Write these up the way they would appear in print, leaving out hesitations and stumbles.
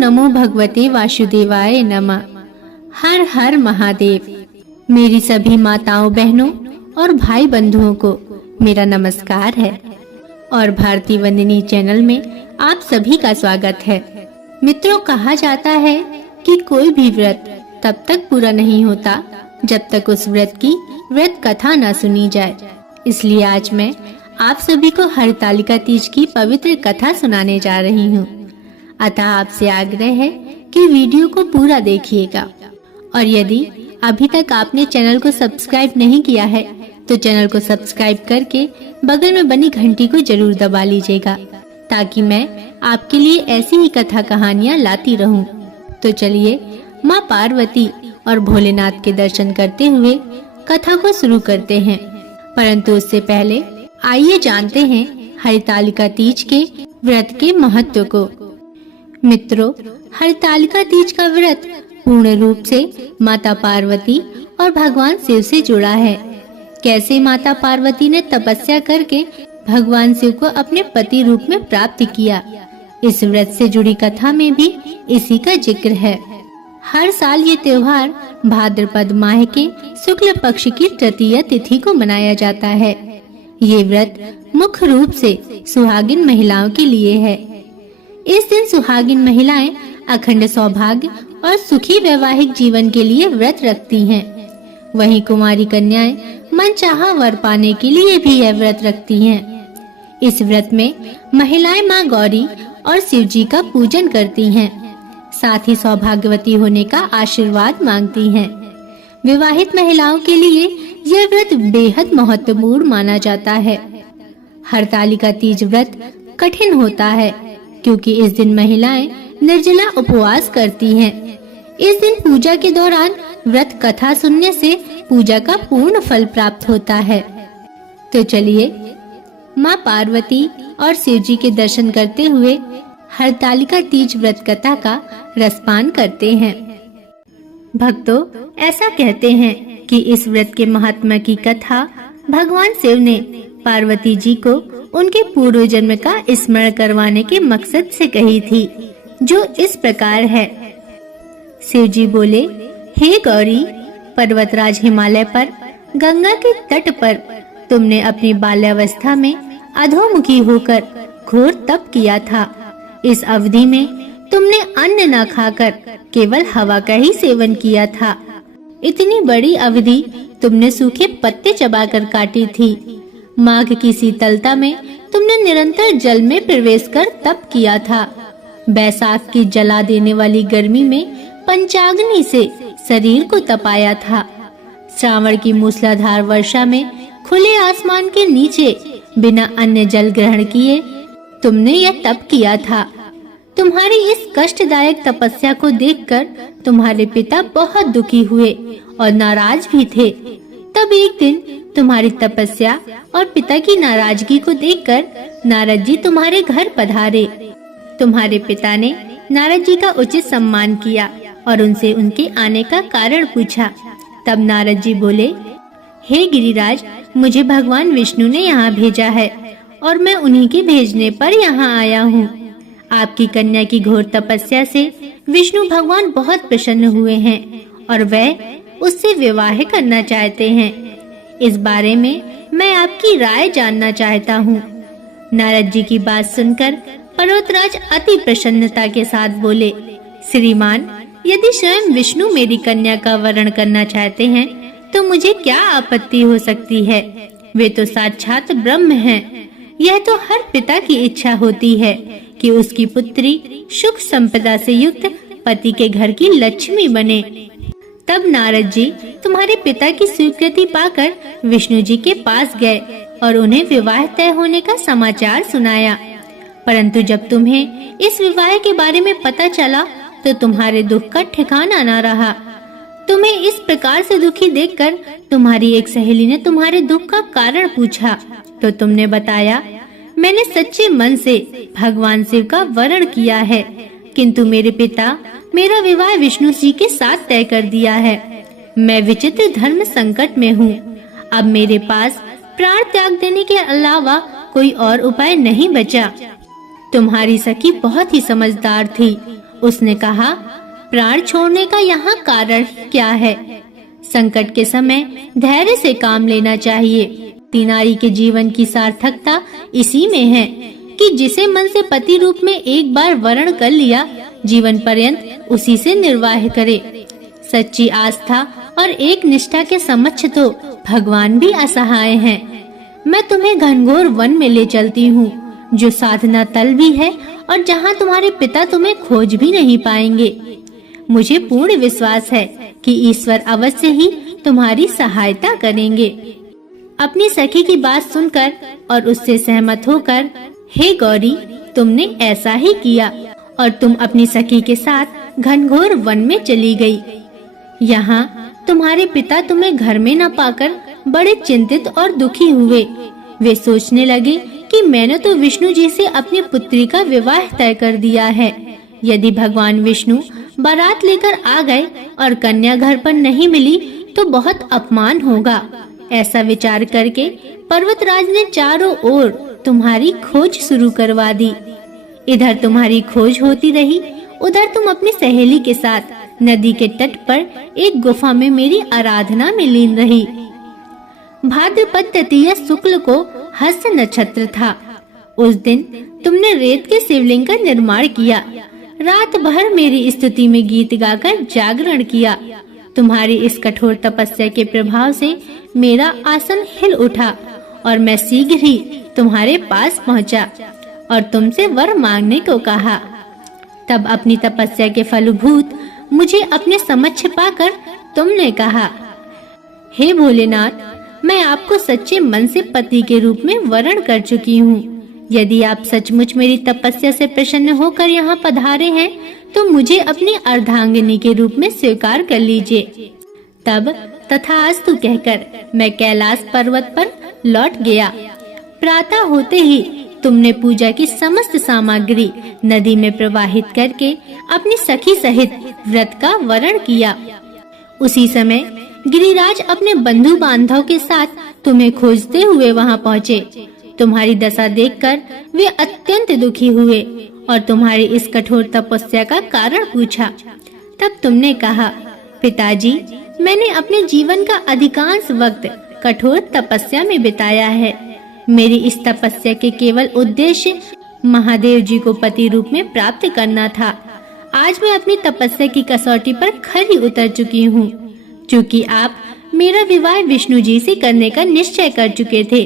नमो भगवते वासुदेवाय नमः। हर हर महादेव। मेरी सभी माताओं बहनों और भाई बंधुओं को मेरा नमस्कार है और भारती वंदिनी चैनल में आप सभी का स्वागत है। मित्रों, कहा जाता है कि कोई भी व्रत तब तक पूरा नहीं होता जब तक उस व्रत की व्रत कथा न सुनी जाए। इसलिए आज मैं आप सभी को हरतालिका तीज की पवित्र कथा सुनाने जा रही हूँ। अतः आपसे आग्रह है कि वीडियो को पूरा देखिएगा और यदि अभी तक आपने चैनल को सब्सक्राइब नहीं किया है तो चैनल को सब्सक्राइब करके बगल में बनी घंटी को जरूर दबा लीजिएगा ताकि मैं आपके लिए ऐसी ही कथा कहानियाँ लाती रहूं। तो चलिए माँ पार्वती और भोलेनाथ के दर्शन करते हुए कथा को शुरू करते हैं। परंतु उससे पहले आइए जानते हैं हरतालिका तीज के व्रत के महत्व को। मित्रों, हरतालिका तीज का व्रत पूर्ण रूप से माता पार्वती और भगवान शिव से जुड़ा है। कैसे माता पार्वती ने तपस्या करके भगवान शिव को अपने पति रूप में प्राप्त किया, इस व्रत से जुड़ी कथा में भी इसी का जिक्र है। हर साल ये त्योहार भाद्रपद माह के शुक्ल पक्ष की तृतीया तिथि को मनाया जाता है। ये व्रत मुख्य रूप से सुहागिन महिलाओं के लिए है। इस दिन सुहागिन महिलाएं अखंड सौभाग्य और सुखी वैवाहिक जीवन के लिए व्रत रखती हैं। वहीं कुमारी कन्याएं मनचाहा वर पाने के लिए भी यह व्रत रखती हैं। इस व्रत में महिलाएं मां गौरी और शिव जी का पूजन करती हैं, साथ ही सौभाग्यवती होने का आशीर्वाद मांगती हैं। विवाहित महिलाओं के लिए यह व्रत बेहद महत्वपूर्ण माना जाता है। हरतालिका तीज व्रत कठिन होता है क्योंकि इस दिन महिलाएं निर्जला उपवास करती हैं। इस दिन पूजा के दौरान व्रत कथा सुनने से पूजा का पूर्ण फल प्राप्त होता है। तो चलिए माँ पार्वती और शिव जी के दर्शन करते हुए हरतालिका तीज व्रत कथा का रसपान करते हैं। भक्तों, ऐसा कहते हैं कि इस व्रत के महात्मा की कथा भगवान शिव ने पार्वती जी को उनके पूर्व जन्म का स्मरण करवाने के मकसद से कही थी, जो इस प्रकार है। शिव जी बोले, हे गौरी, पर्वतराज हिमालय पर गंगा के तट पर तुमने अपनी बाल्यावस्था में अधोमुखी होकर घोर तप किया था। इस अवधि में तुमने अन्न न खाकर केवल हवा का ही सेवन किया था। इतनी बड़ी अवधि तुमने सूखे पत्ते चबाकर काटी थी। माघ की शीतलता में तुमने निरंतर जल में प्रवेश कर तप किया था। बैसाख की जला देने वाली गर्मी में पंचाग्नि से शरीर को तपाया था। श्रावण की मूसलाधार वर्षा में खुले आसमान के नीचे बिना अन्न जल ग्रहण किए तुमने यह तप किया था। तुम्हारी इस कष्टदायक तपस्या को देखकर तुम्हारे पिता बहुत दुखी हुए और नाराज भी थे। तब एक दिन तुम्हारी तपस्या और पिता की नाराजगी को देखकर नारद जी तुम्हारे घर पधारे। तुम्हारे पिता ने नारद जी का उचित सम्मान किया और उनसे उनके आने का कारण पूछा। तब नारद जी बोले, हे गिरिराज, मुझे भगवान विष्णु ने यहाँ भेजा है और मैं उन्हीं के भेजने पर यहाँ आया हूँ। आपकी कन्या की घोर तपस्या से विष्णु भगवान बहुत प्रसन्न हुए हैं और वह उससे विवाह करना चाहते हैं। इस बारे में मैं आपकी राय जानना चाहता हूँ। नारद जी की बात सुनकर पर्वतराज अति प्रसन्नता के साथ बोले, श्रीमान, यदि स्वयं विष्णु मेरी कन्या का वरण करना चाहते हैं तो मुझे क्या आपत्ति हो सकती है। वे तो साक्षात ब्रह्म हैं। यह तो हर पिता की इच्छा होती है कि उसकी पुत्री सुख संपदा से युक्त पति के घर की लक्ष्मी बने। तब नारद जी तुम्हारे पिता की स्वीकृति पाकर विष्णु जी के पास गए और उन्हें विवाह तय होने का समाचार सुनाया। परंतु जब तुम्हें इस विवाह के बारे में पता चला तो तुम्हारे दुख का ठिकाना न रहा। तुम्हें इस प्रकार से दुखी देखकर तुम्हारी एक सहेली ने तुम्हारे दुख का कारण पूछा तो तुमने बताया, मैंने सच्चे मन से भगवान शिव का वरण किया है, किंतु मेरे पिता मेरा विवाह विष्णु जी के साथ तय कर दिया है। मैं विचित्र धर्म संकट में हूँ। अब मेरे पास प्राण त्याग देने के अलावा कोई और उपाय नहीं बचा। तुम्हारी सखी बहुत ही समझदार थी उसने कहा, प्राण छोड़ने का यहाँ कारण क्या है? संकट के समय धैर्य से काम लेना चाहिए। नारी के जीवन की सार्थकता इसी में है कि जिसे मन से पति रूप में एक बार वर्ण कर लिया, जीवन पर्यंत उसी से निर्वाह करे। सच्ची आस्था और एक निष्ठा के समक्ष तो भगवान भी असहाय हैं। मैं तुम्हें घनघोर वन में ले चलती हूँ, जो साधना तल भी है और जहाँ तुम्हारे पिता तुम्हें खोज भी नहीं पाएंगे। मुझे पूर्ण विश्वास है कि ईश्वर अवश्य ही तुम्हारी सहायता करेंगे। अपनी सखी की बात सुनकर और उससे सहमत होकर, हे गौरी, तुमने ऐसा ही किया और तुम अपनी सखी के साथ घनघोर वन में चली गई। यहाँ तुम्हारे पिता तुम्हें घर में न पाकर बड़े चिंतित और दुखी हुए। वे सोचने लगे कि मैंने तो विष्णु जी से अपनी पुत्री का विवाह तय कर दिया है। यदि भगवान विष्णु बारात लेकर आ गए और कन्या घर पर नहीं मिली तो बहुत अपमान होगा। ऐसा विचार करके पर्वतराज ने चारों ओर तुम्हारी खोज शुरू करवा दी। इधर तुम्हारी खोज होती रही, उधर तुम अपनी सहेली के साथ नदी के तट पर एक गुफा में मेरी आराधना में लीन रही। भाद्रपद तृतीया शुक्ल को हस्त नक्षत्र था। उस दिन तुमने रेत के शिवलिंग का निर्माण किया। रात भर मेरी स्तुति में गीत गाकर जागरण किया। तुम्हारी इस कठोर तपस्या के प्रभाव से मेरा आसन हिल उठा और मैं शीघ्र ही तुम्हारे पास पहुंचा और तुमसे वर मांगने को कहा। तब अपनी तपस्या के फलभूत मुझे अपने समक्ष पाकर तुमने कहा, हे भोलेनाथ, मैं आपको सच्चे मन से पति के रूप में वरण कर चुकी हूँ। यदि आप सचमुच मेरी तपस्या से प्रसन्न होकर यहाँ पधारे हैं तो मुझे अपनी अर्धांगिनी के रूप में स्वीकार कर लीजिए। तब तथास्तु कहकर मैं कैलाश पर्वत पर लौट गया। प्रातः होते ही तुमने पूजा की समस्त सामग्री नदी में प्रवाहित करके अपनी सखी सहित व्रत का वरण किया। उसी समय गिरिराज अपने बंधु बांधव के साथ तुम्हें खोजते हुए वहां पहुँचे। तुम्हारी दशा देखकर वे अत्यंत दुखी हुए और तुम्हारी इस कठोर तपस्या का कारण पूछा। तब तुमने कहा, पिताजी, मैंने अपने जीवन का अधिकांश वक्त कठोर तपस्या में बिताया है। मेरी इस तपस्या के केवल उद्देश्य महादेव जी को पति रूप में प्राप्त करना था। आज मैं अपनी तपस्या की कसौटी पर खरी उतर चुकी हूँ। क्योंकि आप मेरा विवाह विष्णु जी से करने का निश्चय कर चुके थे,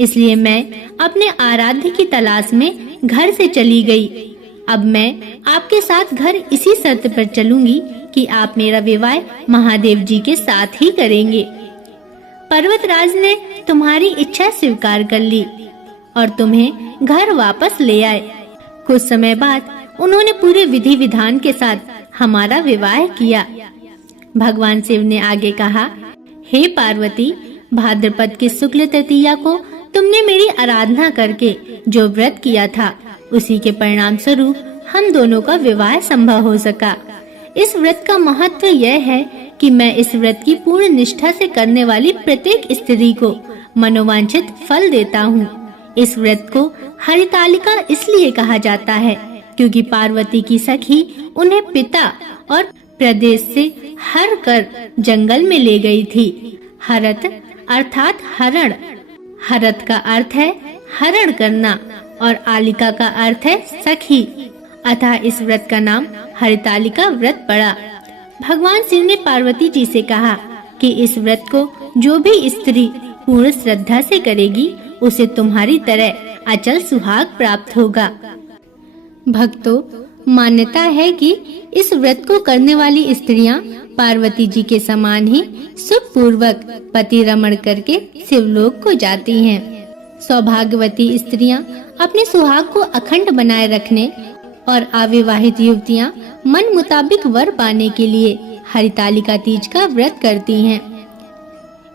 इसलिए मैं अपने आराध्य की तलाश में घर से चली गई। अब मैं आपके साथ घर इसी शर्त पर चलूंगी कि आप मेरा विवाह महादेव जी के साथ ही करेंगे। पर्वतराज ने तुम्हारी इच्छा स्वीकार कर ली और तुम्हें घर वापस ले आए। कुछ समय बाद उन्होंने पूरे विधि विधान के साथ हमारा विवाह किया। भगवान शिव ने आगे कहा, हे पार्वती, भाद्रपद की शुक्ल तृतीया को तुमने मेरी आराधना करके जो व्रत किया था, उसी के परिणाम स्वरूप हम दोनों का विवाह संभव हो सका। इस व्रत का महत्व यह है कि मैं इस व्रत की पूर्ण निष्ठा से करने वाली प्रत्येक स्त्री को मनोवांछित फल देता हूँ। इस व्रत को हरितालिका इसलिए कहा जाता है क्योंकि पार्वती की सखी उन्हें पिता और प्रदेश से हर कर जंगल में ले गई थी। हरत अर्थात हरण। हरत का अर्थ है हरण करना और आलिका का अर्थ है सखी। अतः इस व्रत का नाम हरितालिका व्रत पड़ा। भगवान शिव ने पार्वती जी से कहा कि इस व्रत को जो भी स्त्री पूर्ण श्रद्धा से करेगी, उसे तुम्हारी तरह अचल सुहाग प्राप्त होगा। भक्तों, मान्यता है कि इस व्रत को करने वाली स्त्रियां पार्वती जी के समान ही सुख पूर्वक पति रमण करके शिवलोक को जाती हैं। सौभाग्यवती स्त्रियां अपने सुहाग को अखंड बनाए रखने और अविवाहित युवतियां मन मुताबिक वर पाने के लिए हरितालिका तीज का व्रत करती हैं।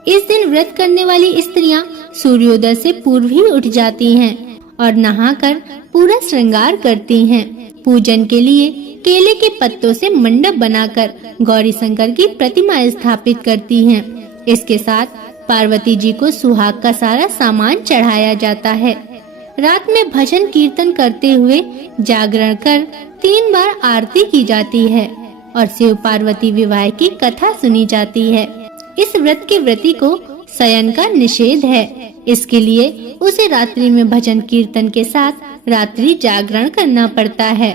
इस दिन व्रत करने वाली स्त्रियां सूर्योदय से पूर्व ही उठ जाती हैं और नहाकर पूरा श्रृंगार करती हैं। पूजन के लिए केले के पत्तों से मंडप बनाकर गौरी शंकर की प्रतिमा स्थापित करती हैं। इसके साथ पार्वती जी को सुहाग का सारा सामान चढ़ाया जाता है। रात में भजन कीर्तन करते हुए जागरण कर 3 बार आरती की जाती है और शिव पार्वती विवाह की कथा सुनी जाती है। इस व्रत के व्रती को शयन का निषेध है, इसके लिए उसे रात्रि में भजन कीर्तन के साथ रात्रि जागरण करना पड़ता है।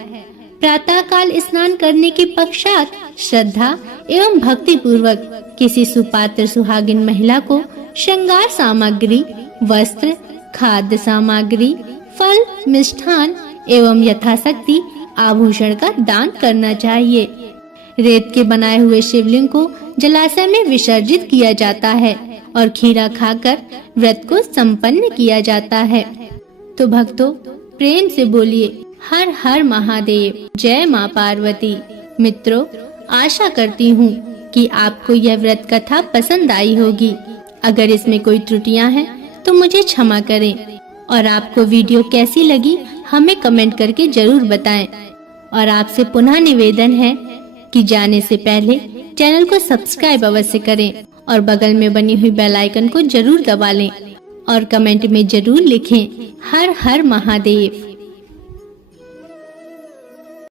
प्रातः काल स्नान करने के पश्चात श्रद्धा एवं भक्ति पूर्वक किसी सुपात्र सुहागिन महिला को श्रृंगार सामग्री, वस्त्र, खाद्य सामग्री, फल, मिष्ठान एवं यथाशक्ति आभूषण का दान करना चाहिए। रेत के बनाए हुए शिवलिंग को जलाशय में विसर्जित किया जाता है और खीरा खाकर व्रत को संपन्न किया जाता है। तो भक्तों, प्रेम से बोलिए हर हर महादेव, जय माँ पार्वती। मित्रों, आशा करती हूँ कि आपको यह व्रत कथा पसंद आई होगी। अगर इसमें कोई त्रुटियां हैं तो मुझे क्षमा करें और आपको वीडियो कैसी लगी हमें कमेंट करके जरूर बताएं। और आपसे पुनः निवेदन है कि जाने से पहले चैनल को सब्सक्राइब अवश्य करें और बगल में बनी हुई बेल आइकन को जरूर दबा लें और कमेंट में जरूर लिखें हर हर महादेव।